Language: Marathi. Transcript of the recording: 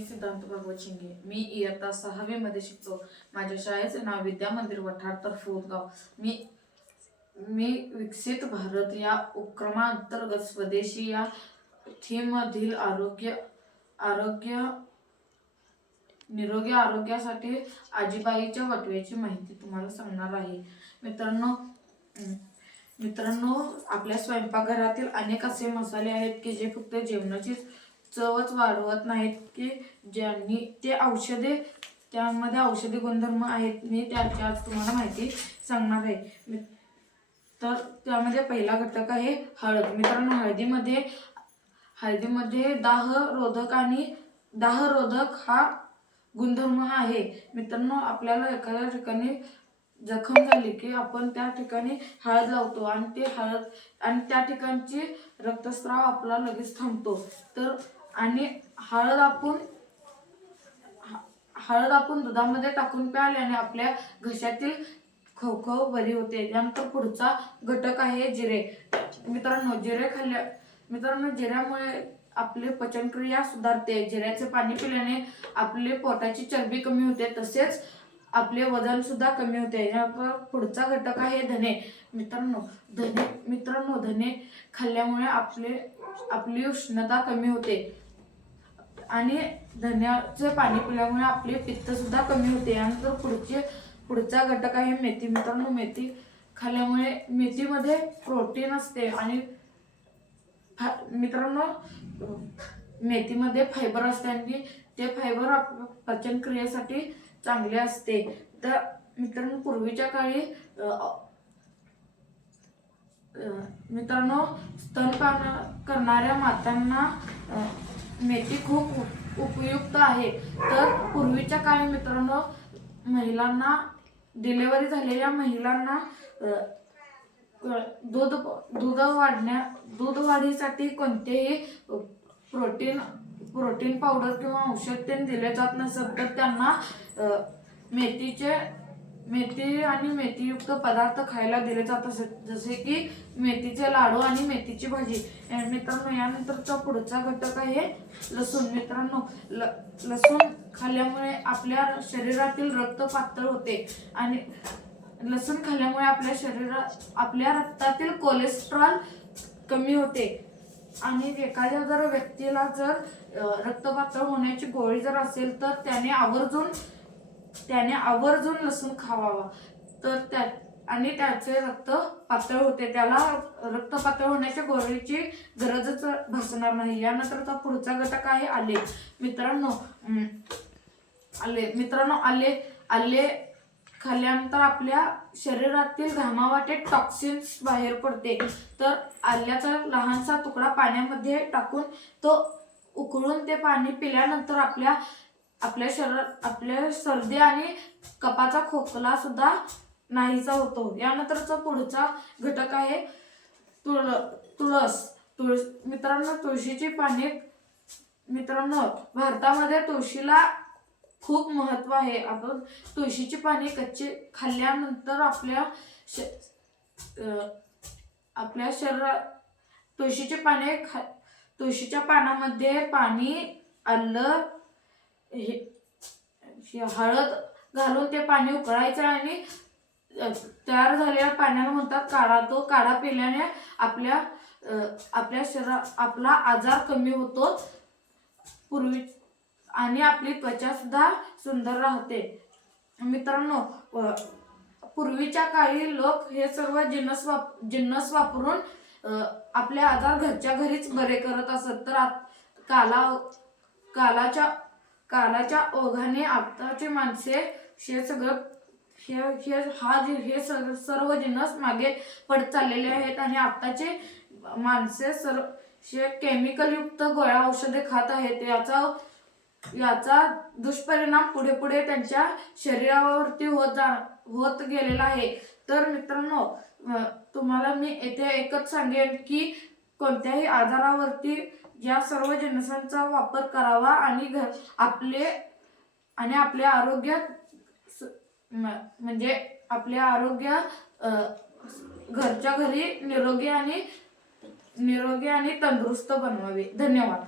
मी सिद्धांत भागवत शिंगे. मी इयत्ता सहावीमध्ये शिकतो. माझ्या शाळेचे नाव विद्या मंदिर वठार तर्फ उदगाव मी मी विकसित भारत या उपक्रमांतर्गत स्वदेशी या थीमधील आरोग्य आरोग्य निरोगी आरोग्यासाठी आजीबाईच्या वटवेची माहिती तुम्हाला सांगणार आहे. मित्रांनो मित्रांनो आपल्या स्वयंपाकघरातील अनेक असे मसाले आहेत की जे फक्त जेवणाची चवच वाढवत नाहीत की ज्यांनी ते औषधे त्यामध्ये औषधी गुणधर्म आहेत मी त्याची आज तुम्हाला माहिती सांगणार आहे. तर त्यामध्ये पहिला घटक आहे हळद. मित्रांनो हळदीमध्ये हळदीमध्ये दाहरोधक आणि दाहरोधक हा गुणधर्म आहे. मित्रांनो आपल्याला एखाद्या ठिकाणी जखम झाली की आपण त्या ठिकाणी हळद लावतो आणि ते हळद आणि त्या ठिकाणची रक्तस्राव आपला लगेच थांबतो. तर आणि हळद आपण हळद आपण दुधामध्ये टाकून प्यायल्याने आपल्या घशातील खवखव बरी होते. त्यानंतर पुढचा घटक आहे जिरे. मित्रांनो जिरे खाल्ल्या मित्रांनो जिऱ्यामुळे आपली पचनक्रिया सुधारते. जिऱ्याचे पाणी पिल्याने आपले पोटाची चरबी कमी होते तसेच आपले वजन सुद्धा कमी होते. यानंतर पुढचा घटक आहे धने. मित्रांनो धने मित्रांनो धने खाल्ल्यामुळे आपले आपली उष्णता कमी होते. आणि धन्याचे पाणी पिल्यामुळे आपले पित्तसुद्धा कमी होते. यानंतर पुढचे पुढचा घटक आहे मेथी. मित्रांनो मेथी खाल्ल्यामुळे मेथीमध्ये प्रोटीन असते आणि फा- मित्रांनो मेथीमध्ये फायबर असते आणि ते फायबर आप पचनक्रियेसाठी चांगले असते. तर मित्रांनो पूर्वीच्या काळी मित्रांनो स्तनपान करणाऱ्या मातांना मेथी खूप उप- उपयुक्त आहे. तर पूर्वीच्या काळी मित्रांनो महिलांना डिलेवरी झालेल्या महिलांना दूध दूध वाढण्या दूध वाढीसाठी कोणतेही प्रोटीन प्रोटीन पावडर किंवा औषध ते दिले जात नसत. तर त्यांना मेथीचे मेथी आणि मेथीयुक्त पदार्थ खायला दिले जात असत जसे की मेथीचे लाडू आणि मेथीची भाजी. या- मित्रांनो यानंतरचा पुढचा घटक आहे लसूण. मित्रांनो ल लसूण खाल्ल्यामुळे आपल्या शरीरातील रक्त पातळ होते आणि लसूण खाल्ल्यामुळे आपल्या शरीरात आपल्या रक्तातील कोलेस्ट्रॉल कमी होते. आणि एखाद्या जर व्यक्तीला जर रक्तपातळ होण्याची गोळी जर असेल तर त्याने आवर्जून त्याने आवर्जून लसूण खावावा. तर त्या आणि त्याचे रक्त पातळ होते. त्याला रक्त पातळ होण्याच्या गोळीची गरजच भासणार नाही. यानंतरचा पुढचा घटक आहे आले. मित्रांनो आले. मित्रांनो आले. आले खाल्ल्यानंतर आपल्या शरीरातील घामावाटे टॉक्सिन्स बाहेर पडते. तर आल्याचा लहानसा तुकडा पाण्यामध्ये टाकून तो उकळून ते पाणी पिल्यानंतर आपल्या आपल्या शरीरात आपल्या सर्दी आणि कपाचा खोकला सुद्धा नाहीसा होतो. यानंतरचा पुढचा घटक आहे तुळ तुळस. तुळस मित्रांनो तुळशीची पाने मित्रांनो भारतामध्ये तुळशीला खूप महत्त्व आहे. आपण तुळशीची पाने कच्चे खाल्ल्यानंतर आपल्या श आपल्या शरीरात तुळशीची पाने खा तुळशीच्या पानामध्ये पाणी आलं हे हळद घालून ते पाणी उकळायचं आणि तयार झालेल्या पाण्याला म्हणतात काढा. तो काढा पिल्याने आपल्या आपल्या शरीरा आपला आजार कमी होतो. पूर्वी आणि आपली त्वचा सुद्धा सुंदर राहते. मित्रांनो पूर्वीच्या काळी लोक हे सर्व जिन्नस वाप जिन्नस वापरून आपले आजार घरच्या घरीच बरे करत असत. तर आत- काला कालाच्या कालाच्या ओघाने आताची माणसे हे सगळं हे हे हा जे हे सग- सर्व जिन्नस मागे पडत चाललेले आहेत आणि आताचे माणसे सर्व हे केमिकल युक्त गोळ्या औषधे खात आहेत. याचा याचा दुष्परिणाम पुढे पुढे त्यांच्या शरीरावरती होत जा होत गेलेला आहे. तर मित्रांनो तुम्हाला मी येथे एकच सांगेन की कोणत्याही आजारावरती या सर्व जिन्नसांचा वापर करावा आणि घर आपले आणि आपल्या आरोग्यात म्हणजे आपले आरोग्य घरच्या घरी निरोगी आणि निरोगी आणि तंदुरुस्त बनवावे. धन्यवाद.